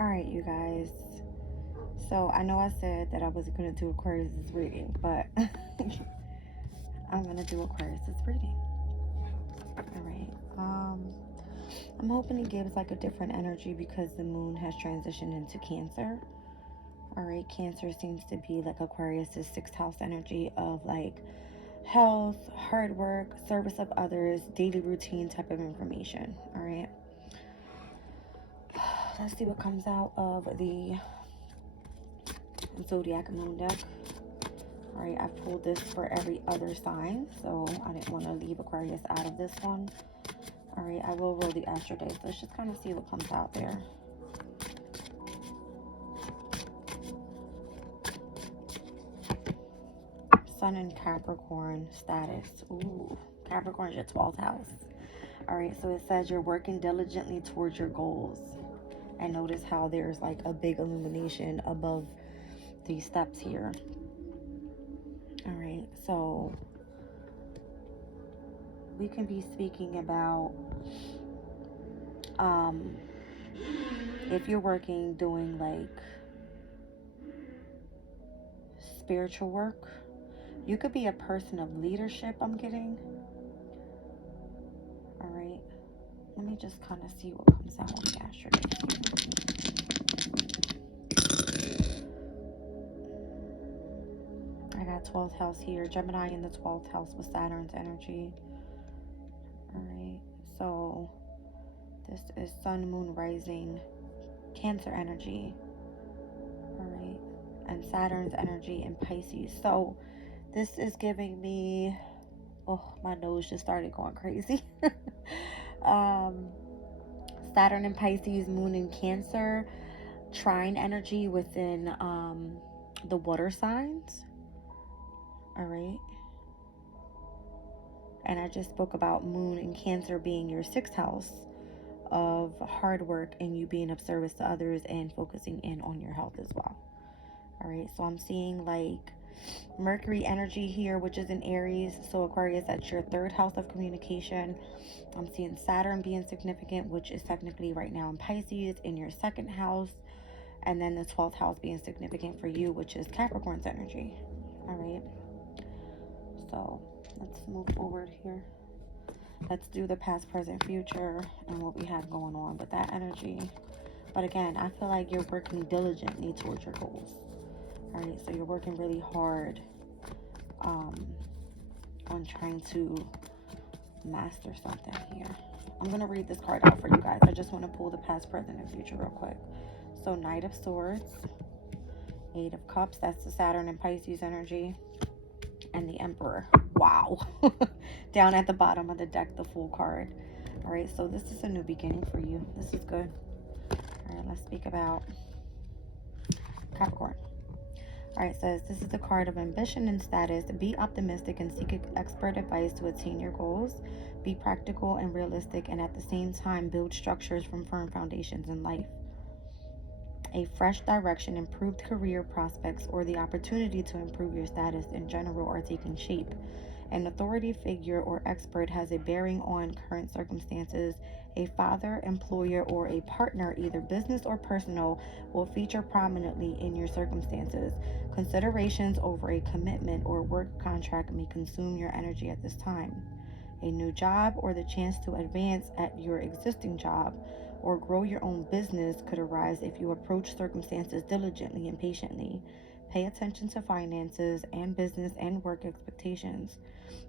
All right, you guys. So I know I said that I wasn't going to do Aquarius's reading, but I'm going to do Aquarius's reading. All right. I'm hoping it gives like a different energy because the moon has transitioned into Cancer. All right, Cancer seems to be like Aquarius's sixth house energy of like health, hard work, service of others, daily routine type of information. All right. Let's see what comes out of the Zodiac Moon deck. All right, I pulled this for every other sign, so I didn't want to leave Aquarius out of this one. All right, I will roll the Astro Days. Let's just kind of see what comes out there. Sun and Capricorn status. Ooh, Capricorn is your 12th house. All right, so it says you're working diligently towards your goals. And notice how there's like a big illumination above these steps here. All right, so we can be speaking about if you're working doing like spiritual work, you could be a person of leadership, I'm getting. All right, let me just kind of see what comes out on the Astro Days. I got 12th house here, Gemini in the 12th house with Saturn's energy. All right, so this is Sun, Moon, Rising, Cancer energy. All right, and Saturn's energy in Pisces. So this is giving me, oh, my nose just started going crazy. Saturn in Pisces, Moon in Cancer, trine energy within the water signs. All right. And I just spoke about Moon in Cancer being your sixth house of hard work and you being of service to others and focusing in on your health as well. All right. So I'm seeing like Mercury energy here, which is in Aries. So Aquarius, that's your third house of communication. I'm seeing Saturn being significant, which is technically right now in Pisces in your second house. And then the 12th house being significant for you, which is Capricorn's energy. All right. So let's move forward here. Let's do the past, present, future, and what we have going on with that energy. But again, I feel like you're working diligently towards your goals. All right, so you're working really hard on trying to master something here. I'm going to read this card out for you guys. I just want to pull the past, present, and future real quick. So Knight of Swords, Eight of Cups, that's the Saturn and Pisces energy, and the Emperor. Wow. Down at the bottom of the deck, the Fool card. All right, so this is a new beginning for you. This is good. All right, let's speak about Capricorn. All right, it says this is the card of ambition and status. Be optimistic and seek expert advice to attain your goals. Be practical and realistic, and at the same time build structures from firm foundations in life. A fresh direction, improved career prospects, or the opportunity to improve your status in general are taking shape. An authority figure or expert has a bearing on current circumstances. A father, employer, or a partner, either business or personal, will feature prominently in your circumstances. Considerations over a commitment or work contract may consume your energy at this time. A new job or the chance to advance at your existing job or grow your own business could arise if you approach circumstances diligently and patiently. Pay attention to finances and business and work expectations,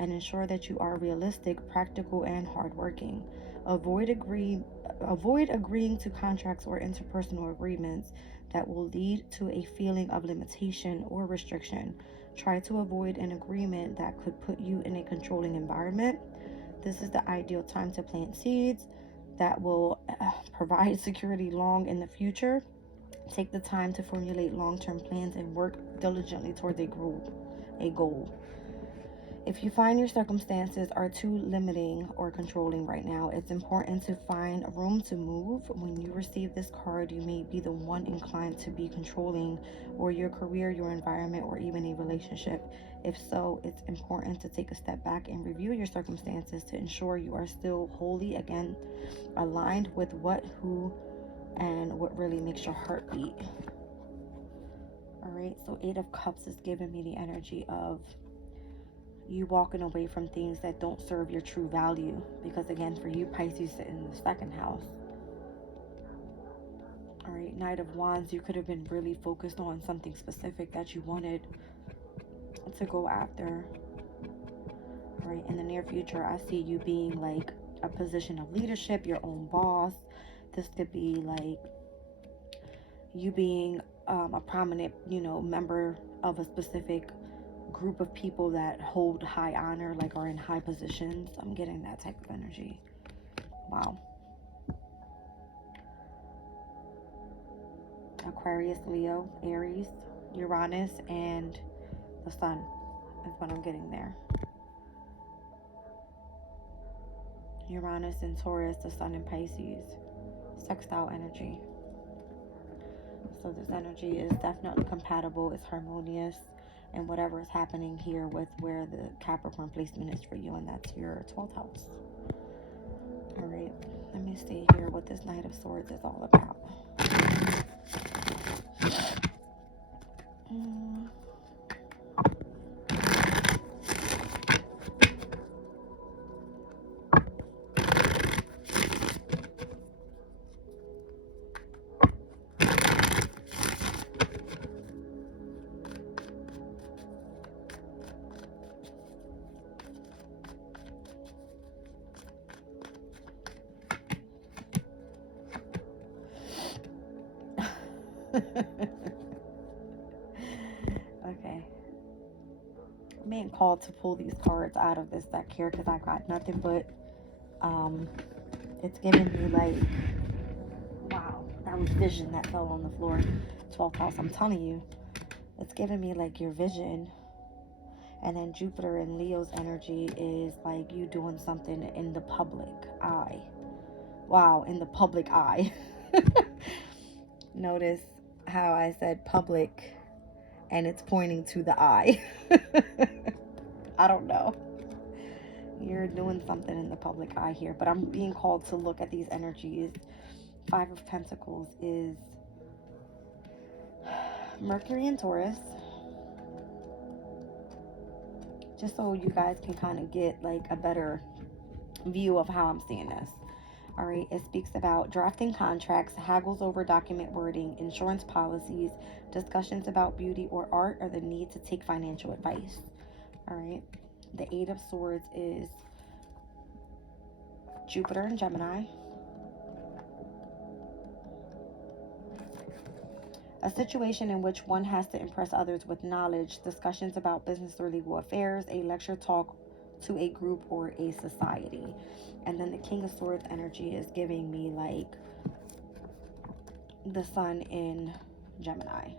and ensure that you are realistic, practical, and hardworking. Avoid agreeing to contracts or interpersonal agreements that will lead to a feeling of limitation or restriction. Try to avoid an agreement that could put you in a controlling environment. This is the ideal time to plant seeds that will provide security long in the future. Take the time to formulate long-term plans and work diligently towards a goal. If you find your circumstances are too limiting or controlling right now, it's important to find room to move. When you receive this card, you may be the one inclined to be controlling, or your career, your environment, or even a relationship. If so, it's important to take a step back and review your circumstances to ensure you are still wholly again aligned with and what really makes your heart beat. All right, so Eight of Cups is giving me the energy of you walking away from things that don't serve your true value. Because again, for you, Pisces sit in the second house. All right, Knight of Wands, you could have been really focused on something specific that you wanted to go after. All right, in the near future, I see you being like a position of leadership, your own boss. This could be like you being a prominent, member of a specific group of people that hold high honor, like are in high positions. I'm getting that type of energy. Wow. Aquarius, Leo, Aries, Uranus, and the Sun is what I'm getting there. Uranus and Taurus, the Sun in Pisces. Sextile energy. So this energy is definitely compatible. It's harmonious. And whatever is happening here with where the Capricorn placement is for you, and that's your 12th house. All right, let me see here what this Knight of Swords is all about. Okay. I'm being called to pull these cards out of this deck here because I got nothing but, it's giving me like, wow, that was vision that fell on the floor. 12th house, I'm telling you. It's giving me like your vision. And then Jupiter and Leo's energy is like you doing something in the public eye. Wow, in the public eye. Notice how I said public and it's pointing to the eye. I don't know. You're doing something in the public eye here, but I'm being called to look at these energies. 5 of Pentacles is Mercury and Taurus. Just so you guys can kind of get like a better view of how I'm seeing this. All right, it speaks about drafting contracts, haggles over document wording, insurance policies, discussions about beauty or art, or the need to take financial advice. All right, the 8 of Swords is Jupiter and Gemini. A situation in which one has to impress others with knowledge, discussions about business or legal affairs, a lecture talk to a group or a society. And then the King of Swords energy is giving me like the Sun in Gemini.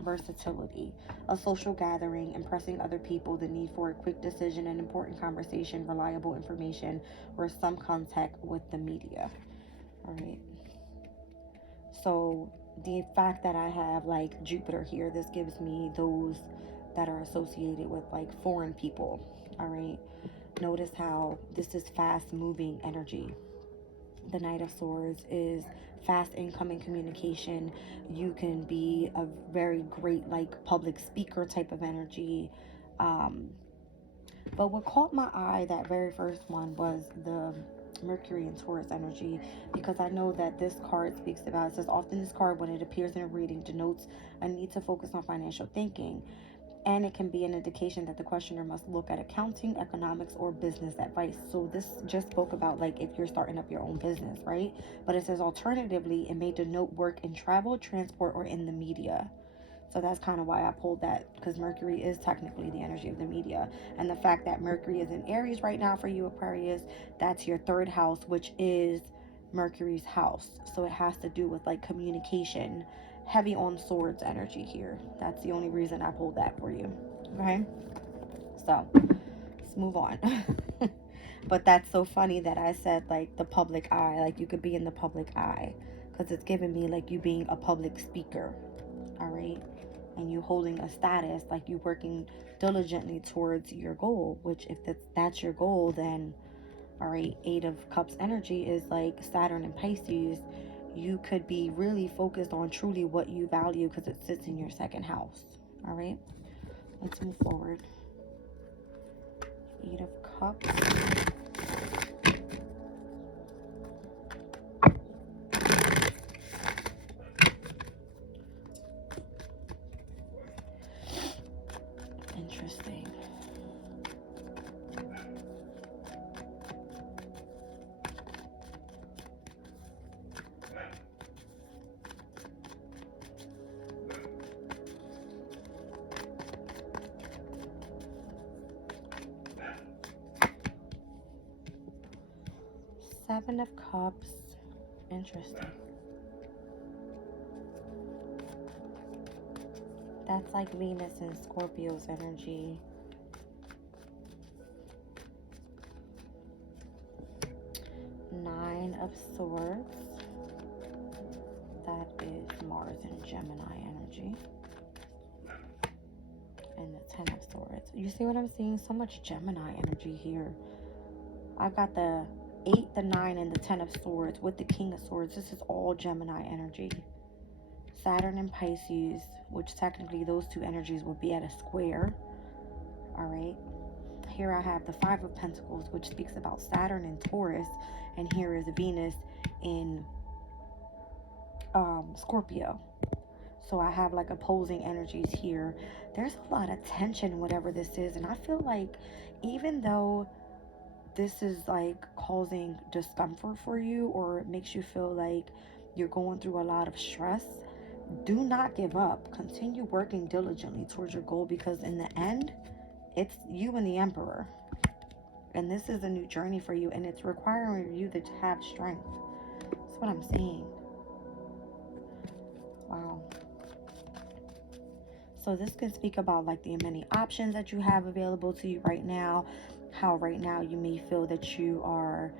Versatility, a social gathering, impressing other people, the need for a quick decision, an important conversation, reliable information, or some contact with the media. All right. So the fact that I have like Jupiter here, this gives me those that are associated with like foreign people. All right. Notice how this is fast moving energy. The Knight of Swords is fast incoming communication. You can be a very great like public speaker type of energy. But what caught my eye, that very first one, was the Mercury and Taurus energy, because I know that this card speaks about, it says often this card when it appears in a reading denotes a need to focus on financial thinking, and it can be an indication that the questioner must look at accounting, economics, or business advice. So this just spoke about like if you're starting up your own business, right? But it says alternatively it may denote work in travel, transport, or in the media. So that's kind of why I pulled that, because Mercury is technically the energy of the media. And the fact that Mercury is in Aries right now for you, Aquarius, that's your 3rd house, which is Mercury's house. So it has to do with like communication, heavy on swords energy here. That's the only reason I pulled that for you. Okay, so let's move on. But that's so funny that I said like the public eye, like you could be in the public eye, because it's giving me like you being a public speaker. All right, and you holding a status, like you working diligently towards your goal, which if that's your goal, then all right, 8 of Cups energy is like Saturn and Pisces. you could be really focused on truly what you value because it sits in your second house. All right, let's move forward. 8 of Cups. Interesting. Seven of Cups. Interesting. That's like Venus and Scorpio's energy. Nine of Swords. That is Mars and Gemini energy. And the Ten of Swords. You see what I'm seeing? So much Gemini energy here. I've got the 8, the 9, and the 10 of Swords with the King of Swords. This is all Gemini energy. Saturn and Pisces, which technically those two energies would be at a square. All right. Here I have the 5 of Pentacles, which speaks about Saturn and Taurus. And here is Venus in Scorpio. So I have like opposing energies here. There's a lot of tension, whatever this is. And I feel like even though this is like causing discomfort for you, or it makes you feel like you're going through a lot of stress, do not give up. Continue working diligently towards your goal, because in the end, it's you and the Emperor. And this is a new journey for you, and it's requiring you to have strength. That's what I'm saying. Wow. So this can speak about like the many options that you have available to you right now. How right now you may feel that you are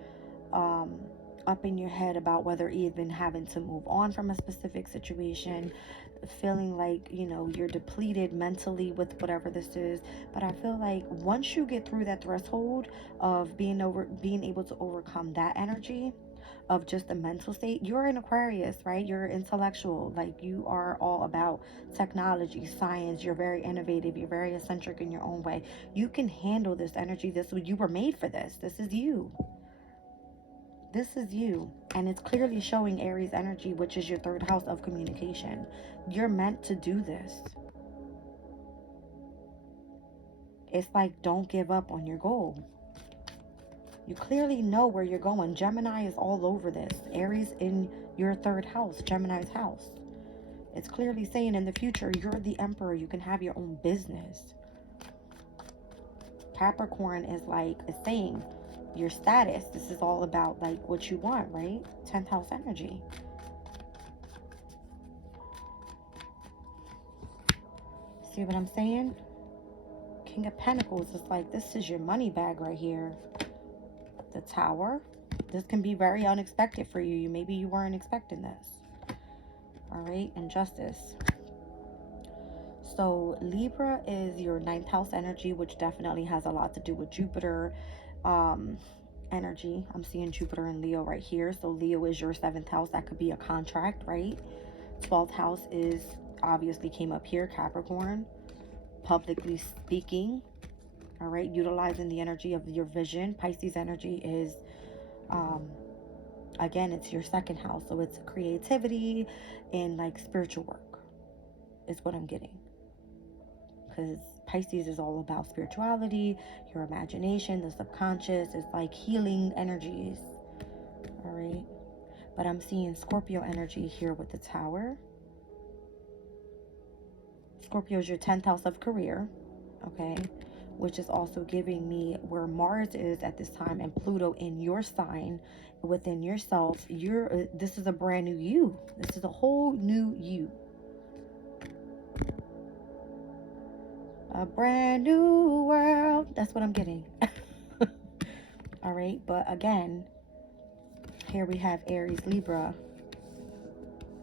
up in your head about whether even having to move on from a specific situation, feeling like, you know, you're depleted mentally with whatever this is. But I feel like once you get through that threshold of being able to overcome that energy of just the mental state, you're an Aquarius, right? You're intellectual, like you are all about technology, science. You're very innovative, you're very eccentric in your own way. You can handle this energy. You were made for this. This is you. This is you. And it's clearly showing Aries energy, which is your 3rd house of communication. You're meant to do this. It's like, don't give up on your goal. You clearly know where you're going. Gemini is all over this. Aries in your 3rd house, Gemini's house. It's clearly saying in the future, you're the Emperor. You can have your own business. Capricorn is like, it's saying your status. This is all about like what you want, right? 10th house energy. See what I'm saying? King of Pentacles is like, this is your money bag right here. The Tower. This can be very unexpected for you. Maybe you weren't expecting this. All right. And Justice. So Libra is your 9th house energy, which definitely has a lot to do with Jupiter energy. I'm seeing Jupiter and Leo right here. So Leo is your 7th house. That could be a contract, right? 12th house is obviously came up here, Capricorn. Publicly speaking. All right. Utilizing the energy of your vision. Pisces energy is again, it's your 2nd house. So it's creativity and like spiritual work is what I'm getting. Because Pisces is all about spirituality, your imagination, the subconscious. It's like healing energies. All right. But I'm seeing Scorpio energy here with the Tower. Scorpio is your 10th house of career. Okay. Which is also giving me where Mars is at this time and Pluto in your sign within yourself. This is a brand new you. This is a whole new you. A brand new world. That's what I'm getting. All right. But again, here we have Aries, Libra.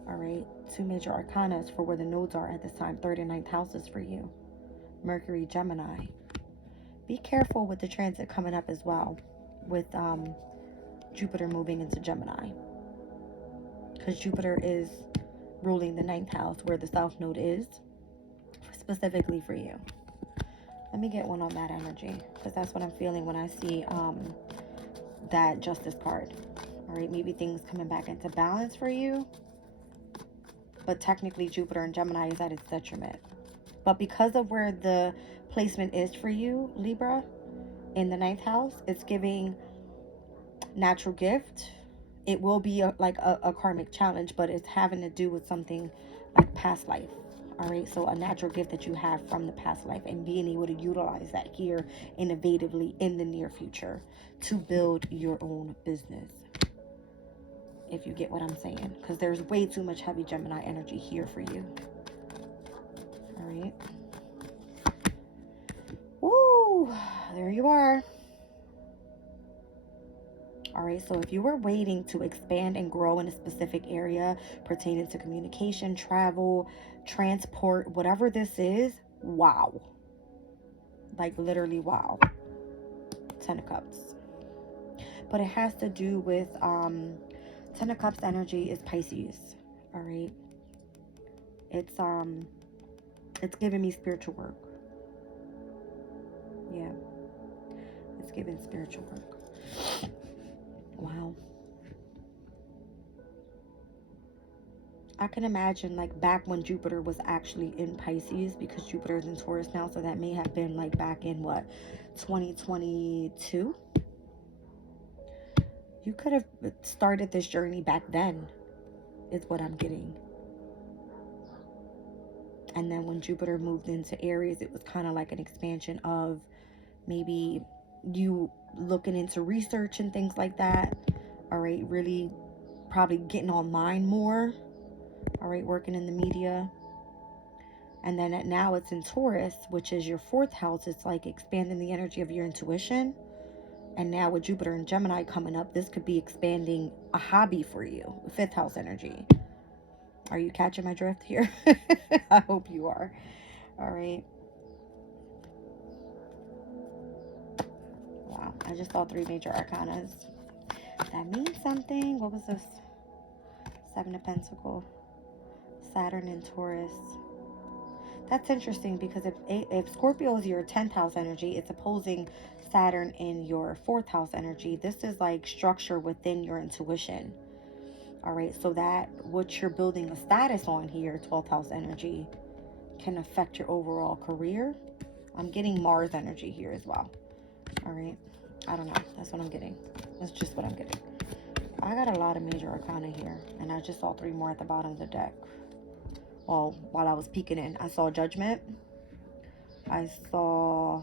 All right. 2 major arcanas for where the nodes are at this time. 3rd and 9th houses for you. Mercury, Gemini. Be careful with the transit coming up as well. With Jupiter moving into Gemini. because Jupiter is ruling the 9th house where the South Node is, specifically for you. Let me get one on that energy, because that's what I'm feeling when I see that Justice card. All right, maybe things coming back into balance for you, but technically Jupiter and Gemini is at its detriment. But because of where the placement is for you, Libra, in the 9th house, it's giving natural gift. It will be a karmic challenge, but it's having to do with something like past life. All right, so a natural gift that you have from the past life and being able to utilize that here innovatively in the near future to build your own business, if you get what I'm saying, because there's way too much heavy Gemini energy here for you. All right. Woo, there you are. All right, so if you were waiting to expand and grow in a specific area pertaining to communication, travel, transport, whatever this is, wow. Like literally wow. 10 of Cups. But it has to do with 10 of Cups energy is Pisces. All right. It's giving me spiritual work. Yeah. It's giving spiritual work. Wow. I can imagine like back when Jupiter was actually in Pisces, because Jupiter is in Taurus now, so that may have been like back in what, 2022? You could have started this journey back then, is what I'm getting. And then when Jupiter moved into Aries, it was kind of like an expansion of maybe you looking into research and things like that. All right, really probably getting online more. All right, working in the media. And then now it's in Taurus, which is your 4th house. It's like expanding the energy of your intuition. And now with Jupiter and Gemini coming up, this could be expanding a hobby for you. 5th house energy. Are you catching my drift here? I hope you are. All right. Wow. I just saw 3 major arcanas. That means something. What was this? 7 of Pentacles. Saturn and Taurus. That's interesting, because if Scorpio is your 10th house energy, it's opposing Saturn in your 4th house energy. This is like structure within your intuition. All right, so that what you're building a status on here, 12th house energy, can affect your overall career. I'm getting Mars energy here as well. All right, I don't know. That's what I'm getting. That's just what I'm getting. I got a lot of major arcana here, and I just saw 3 more at the bottom of the deck. Well, while I was peeking in, I saw Judgment. I saw...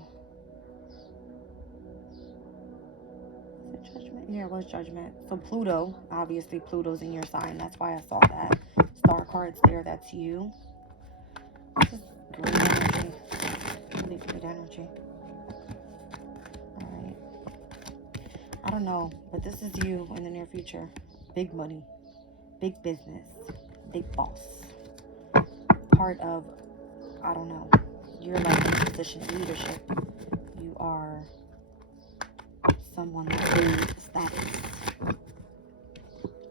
Is it Judgment? Yeah, it was Judgment. So Pluto, obviously Pluto's in your sign. That's why I saw that. Star cards there, that's you. This is great energy. Really great energy. Alright. I don't know, but this is you in the near future. Big money. Big business. Big boss. Part of, I don't know, you're like in a position of leadership. You are someone with hold status. I'm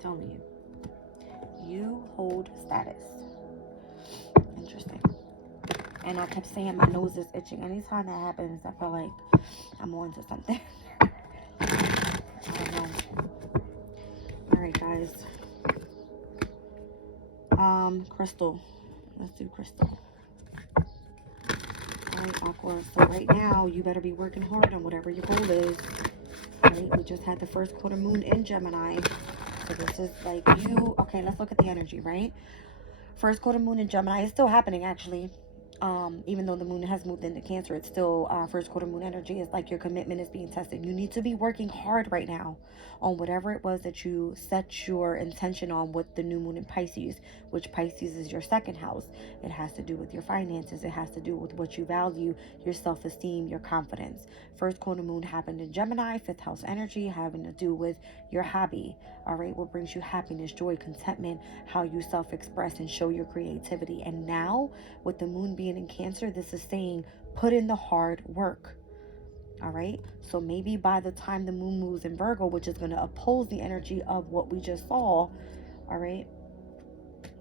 telling you. You hold status. Interesting. And I kept saying my nose is itching. Anytime that happens, I feel like I'm on to something. I don't know. Alright, guys. Crystal. Let's do Crystal. Alright, Aqua. So right now, you better be working hard on whatever your goal is. Right? We just had the first quarter moon in Gemini. So this is like you. Okay, let's look at the energy, right? First quarter moon in Gemini is still happening, actually. Even though the moon has moved into Cancer, it's still first quarter moon energy. It's like your commitment is being tested. You need to be working hard right now on whatever it was that you set your intention on with the new moon in Pisces, which Pisces is your 2nd house. It has to do with your finances. It has to do with what you value, your self-esteem, your confidence. First quarter moon happened in Gemini, 5th house energy, having to do with your hobby. All right, what brings you happiness, joy, contentment, how you self-express and show your creativity. And now with the moon being in Cancer, this is saying put in the hard work. All right, so maybe by the time the moon moves in Virgo, which is going to oppose the energy of what we just saw, all right,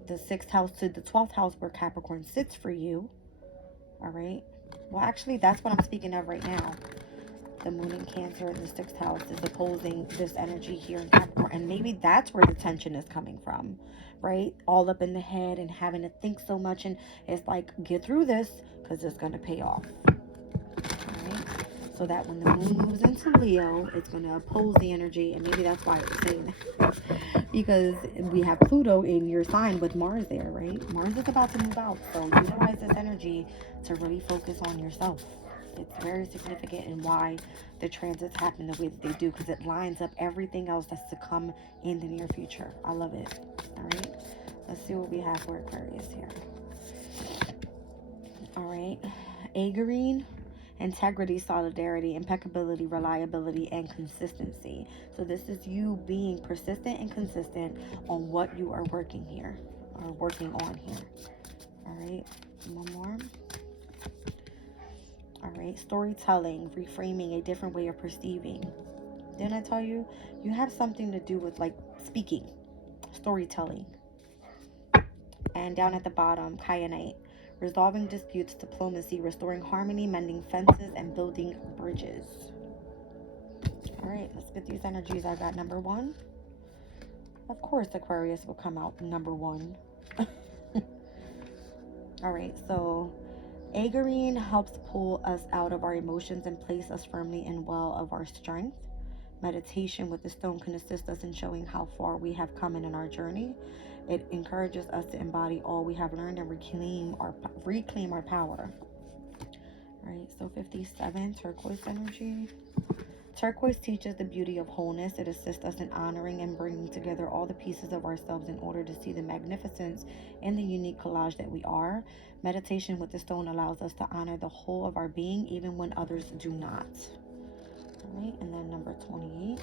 the 6th house to the 12th house where Capricorn sits for you. All right. Well, actually, that's what I'm speaking of right now. The moon in Cancer in the 6th house is opposing this energy here in Capricorn. And maybe that's where the tension is coming from, right? All up in the head and having to think so much. And it's like, get through this because it's going to pay off. All right? So that when the moon moves into Leo, it's going to oppose the energy. And maybe that's why it's saying that. Because we have Pluto in your sign with Mars there, right? Mars is about to move out. So utilize this energy to really focus on yourself. It's very significant in why the transits happen the way that they do, because it lines up everything else that's to come in the near future. I love it. All right. Let's see what we have for Aquarius here. All right. Agarine. Integrity, solidarity, impeccability, reliability, and consistency. So this is you being persistent and consistent on what you are working here, or working on here. All right, one more. All right, storytelling, reframing, a different way of perceiving. Didn't I tell you? You have something to do with like speaking, storytelling. And down at the bottom, kyanite. Resolving disputes, diplomacy, restoring harmony, mending fences, and building bridges. All right, let's get these energies. I got number 1. Of course, Aquarius will come out number 1. All right, so Agarine helps pull us out of our emotions and place us firmly in well of our strength. Meditation with the stone can assist us in showing how far we have come in our journey. It encourages us to embody all we have learned and reclaim our power. All right, so 57, turquoise energy. Turquoise teaches the beauty of wholeness. It assists us in honoring and bringing together all the pieces of ourselves in order to see the magnificence in the unique collage that we are. Meditation with the stone allows us to honor the whole of our being, even when others do not. All right, and then number 28.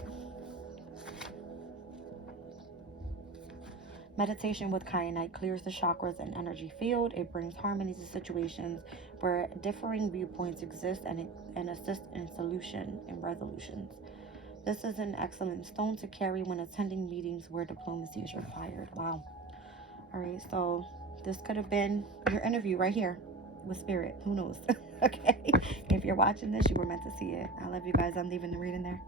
Meditation with kyanite clears the chakras and energy field. It brings harmony to situations where differing viewpoints exist, and assists in solution and resolutions. This is an excellent stone to carry when attending meetings where diplomacy is required. Wow. All right, so this could have been your interview right here with Spirit. Who knows? Okay. If you're watching this, you were meant to see it. I love you guys. I'm leaving the reading there.